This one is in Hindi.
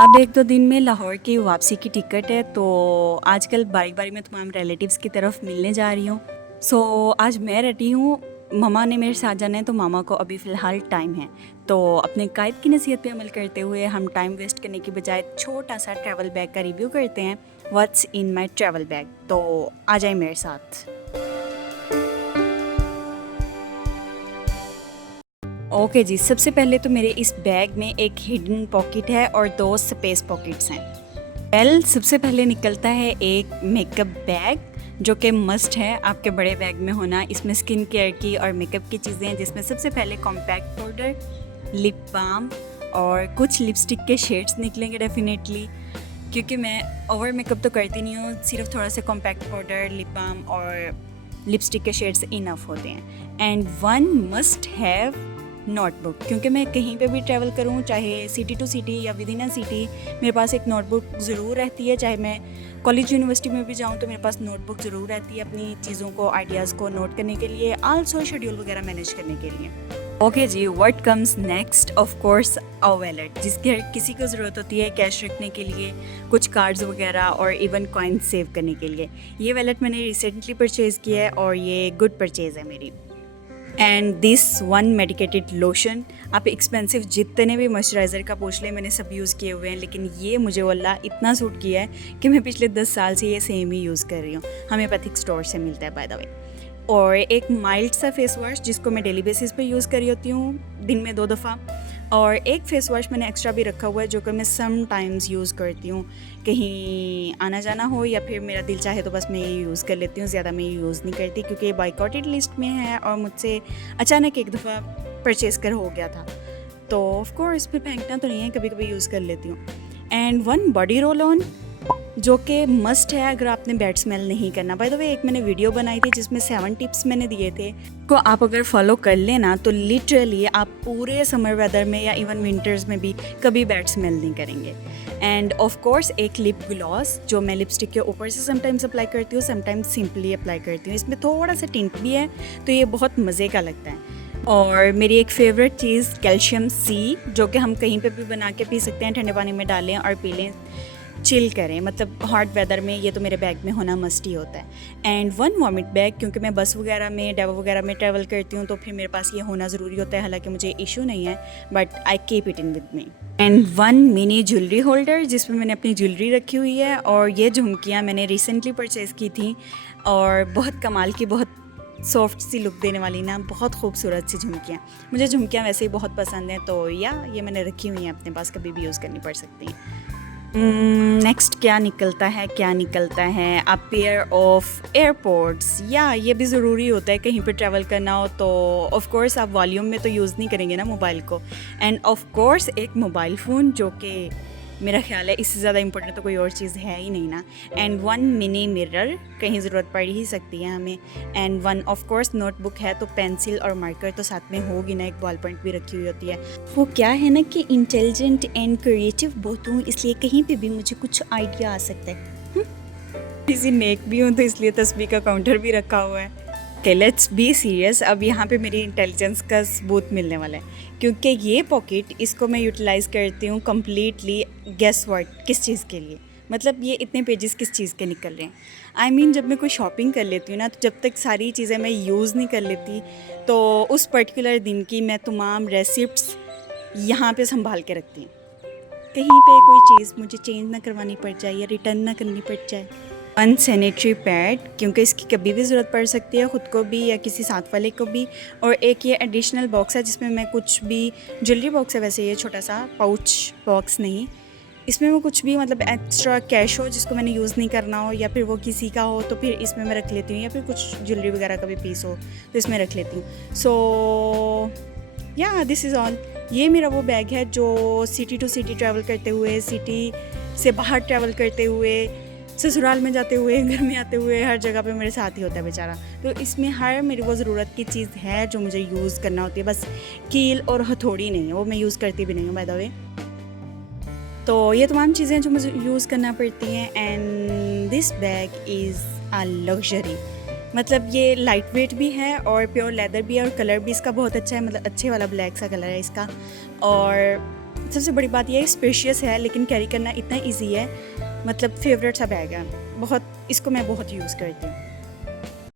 अब 1-2 दिन में लाहौर की वापसी की टिकट है, तो आजकल बारी-बारी में तमाम रिलेटिव्स की तरफ मिलने जा रही हूँ। आज मैं रेडी हूँ, मम्मा ने मेरे साथ जाना है, तो मामा को अभी फ़िलहाल टाइम है। तो अपने कायद की नसीहत पे अमल करते हुए हम टाइम वेस्ट करने की बजाय छोटा-सा ट्रैवल बैग का रिव्यू करते हैं, what's in my travel bag. तो आ जाएँ मेरे साथ। ओके जी, सबसे पहले तो मेरे इस बैग में एक हिडन पॉकेट है और 2 स्पेस पॉकेट्स हैं। सबसे पहले निकलता है एक मेकअप बैग जो कि मस्ट है आपके बड़े बैग में होना। इसमें स्किन केयर की और मेकअप की चीज़ें हैं, जिसमें सबसे पहले कॉम्पैक्ट पाउडर, लिप बाम और कुछ लिपस्टिक के शेड्स निकलेंगे डेफिनेटली, क्योंकि मैं ओवर मेकअप तो करती नहीं हूँ, सिर्फ थोड़ा सा कॉम्पैक्ट पाउडर, लिप बाम और लिपस्टिक के शेड्स इनफ होते हैं। And one must have notebook, क्योंकि मैं कहीं पे भी ट्रैवल करूँ, चाहे सिटी टू सिटी या विद इन अ सिटी, मेरे पास एक नोटबुक ज़रूर रहती है। चाहे मैं कॉलेज यूनिवर्सिटी में भी जाऊँ तो मेरे पास नोटबुक ज़रूर रहती है अपनी चीज़ों को, आइडियाज़ को नोट करने के लिए, आल्सो शेड्यूल वगैरह मैनेज करने के लिए। ओके जी, what comes next, of course a wallet, जिसकी हर किसी को ज़रूरत होती है कैश रखने के लिए, कुछ कार्ड्स वगैरह और इवन कॉइन्स सेव करने के लिए। ये वैलेट मैंने रिसेंटली परचेज़ किया है और ये गुड परचेज़ है मेरी। And this one medicated lotion, आप एक्सपेंसिव जितने भी मॉइस्चराइज़र का पूछ लें, मैंने सब यूज़ किए हुए हैं, लेकिन ये मुझे वल्लाह इतना सूट किया है कि मैं पिछले 10 साल से ये सेम ही यूज़ कर रही हूँ। होम्योपैथिक स्टोर से मिलता है बाय द वे। और एक माइल्ड सा फेस वॉश जिसको मैं डेली बेसिस पे यूज़ कर रही होती हूँ, दिन में 2 दफ़ा। और एक फ़ेस वॉश मैंने एक्स्ट्रा भी रखा हुआ है जो कि मैं सम टाइम्स यूज़ करती हूँ, कहीं आना जाना हो या फिर मेरा दिल चाहे तो बस मैं ये यूज़ कर लेती हूँ। ज़्यादा मैं ये यूज़ नहीं करती क्योंकि ये बॉयकॉटेड लिस्ट में है और मुझसे अचानक एक दफ़ा परचेज़ कर हो गया था, तो ऑफ़ कोर्स फिर फेंकना तो नहीं है, कभी कभी यूज़ कर लेती हूँ। And one body roll on जो कि मस्ट है अगर आपने बैड स्मेल नहीं करना। बाय द वे, एक मैंने वीडियो बनाई थी जिसमें 7 टिप्स मैंने दिए थे, को आप अगर फॉलो कर लेना तो लिटरली आप पूरे समर वेदर में या इवन विंटर्स में भी कभी बैड स्मेल नहीं करेंगे। एंड ऑफ कोर्स एक लिप ग्लॉस जो मैं लिपस्टिक के ऊपर से समटाइम्स अप्लाई करती हूँ, समटाइम्स सिंपली अप्लाई करती हूँ। इसमें थोड़ा सा टिंट भी है तो ये बहुत मज़े का लगता है। और मेरी एक फ़ेवरेट चीज़ कैल्शियम सी, जो कि हम कहीं पे भी बना के पी सकते हैं, ठंडे पानी में डालें और पी लें, चिल करें, मतलब हॉट वेदर में ये तो मेरे बैग में होना मस्ट ही होता है। एंड वन वॉमिट बैग, क्योंकि मैं बस वगैरह में, डेवो वगैरह में ट्रैवल करती हूँ तो फिर मेरे पास ये होना ज़रूरी होता है। हालांकि मुझे इशू नहीं है but I keep it in with me. And one mini jewellery holder जिसमें मैंने अपनी ज्वेलरी रखी हुई है, और ये झुमकियाँ मैंने रिसेंटली परचेज़ की थी और बहुत कमाल की, बहुत सॉफ्ट सी लुक देने वाली ना, बहुत खूबसूरत सी झुमकियाँ। मुझे झुमकियाँ वैसे ही बहुत पसंद हैं, तो या ये मैंने रखी हुई हैं अपने पास, कभी भी यूज़ करनी पड़ सकती हैं। नेक्स्ट क्या निकलता है, अ पेयर ऑफ एयरपोर्ट्स। या ये भी ज़रूरी होता है कहीं पे ट्रैवल करना हो तो ऑफ़ कोर्स आप वॉल्यूम में तो यूज़ नहीं करेंगे ना मोबाइल को। एंड ऑफ़ कोर्स एक मोबाइल फ़ोन जो कि मेरा ख्याल है इससे ज़्यादा इंपॉर्टेंट तो कोई और चीज़ है ही नहीं ना। एंड वन मिनी मिरर, कहीं ज़रूरत पड़ ही सकती है हमें। And one of course notebook है तो पेंसिल और मार्कर तो साथ में होगी ना, एक बॉल पॉइंट भी रखी हुई होती है। वो क्या है ना कि इंटेलिजेंट एंड क्रिएटिव बहुत हूँ, इसलिए कहीं पे भी मुझे कुछ आइडिया आ सकता है। किसी नेक भी हूँ तो इसलिए तस्बीह का काउंटर भी रखा हुआ है। Okay, let's be serious. अब यहाँ पे मेरी इंटेलिजेंस का सबूत मिलने वाला है, क्योंकि ये पॉकेट, इसको मैं यूटिलाइज़ करती हूँ कम्प्लीटली, गेस व्हाट, किस चीज़ के लिए, मतलब ये इतने पेजेस किस चीज़ के निकल रहे हैं। आई मीन जब मैं कोई शॉपिंग कर लेती हूँ ना, तो जब तक सारी चीज़ें मैं यूज़ नहीं कर लेती तो उस पर्टिकुलर दिन की मैं तमाम रेसिप्ट्स यहाँ पे संभाल के रखती हूँ, कहीं पे कोई चीज़ मुझे चेंज ना करवानी पड़ जाए या रिटर्न ना करनी पड़ जाए। अनसैनिटरी पैड, क्योंकि इसकी कभी भी ज़रूरत पड़ सकती है, ख़ुद को भी या किसी साथ वाले को भी। और एक ये एडिशनल बॉक्स है जिसमें मैं कुछ भी, ज्वेलरी बॉक्स है वैसे, ये छोटा सा पाउच बॉक्स नहीं, इसमें मैं कुछ भी, मतलब एक्स्ट्रा कैश हो जिसको मैंने यूज़ नहीं करना हो या फिर वो किसी का हो तो फिर इसमें मैं रख लेती हूँ, या फिर कुछ ज्वेलरी वगैरह का भी पीस हो तो इसमें रख लेती हूँ। सो या दिस इज़ ऑल। ये मेरा वो बैग है जो सिटी टू सिटी ट्रैवल करते हुए, सिटी से बाहर ट्रैवल करते हुए, ससुराल में जाते हुए, घर में आते हुए, हर जगह पे मेरे साथ ही होता है बेचारा। तो इसमें हर मेरी वो ज़रूरत की चीज़ है जो मुझे यूज़ करना होती है, बस कील और हथौड़ी नहीं है, वो मैं यूज़ करती भी नहीं हूँ बाय द वे। तो ये तमाम चीज़ें जो मुझे यूज़ करना पड़ती हैं। And this bag is a luxury, मतलब ये लाइट वेट भी है और प्योर लेदर भी है और कलर भी इसका बहुत अच्छा है, मतलब अच्छे वाला ब्लैक सा कलर है इसका। और सबसे बड़ी बात यह है स्पेशियस है, लेकिन कैरी करना इतना इजी है, मतलब फेवरेट सा बैग है, बहुत इसको मैं बहुत यूज़ करती हूँ।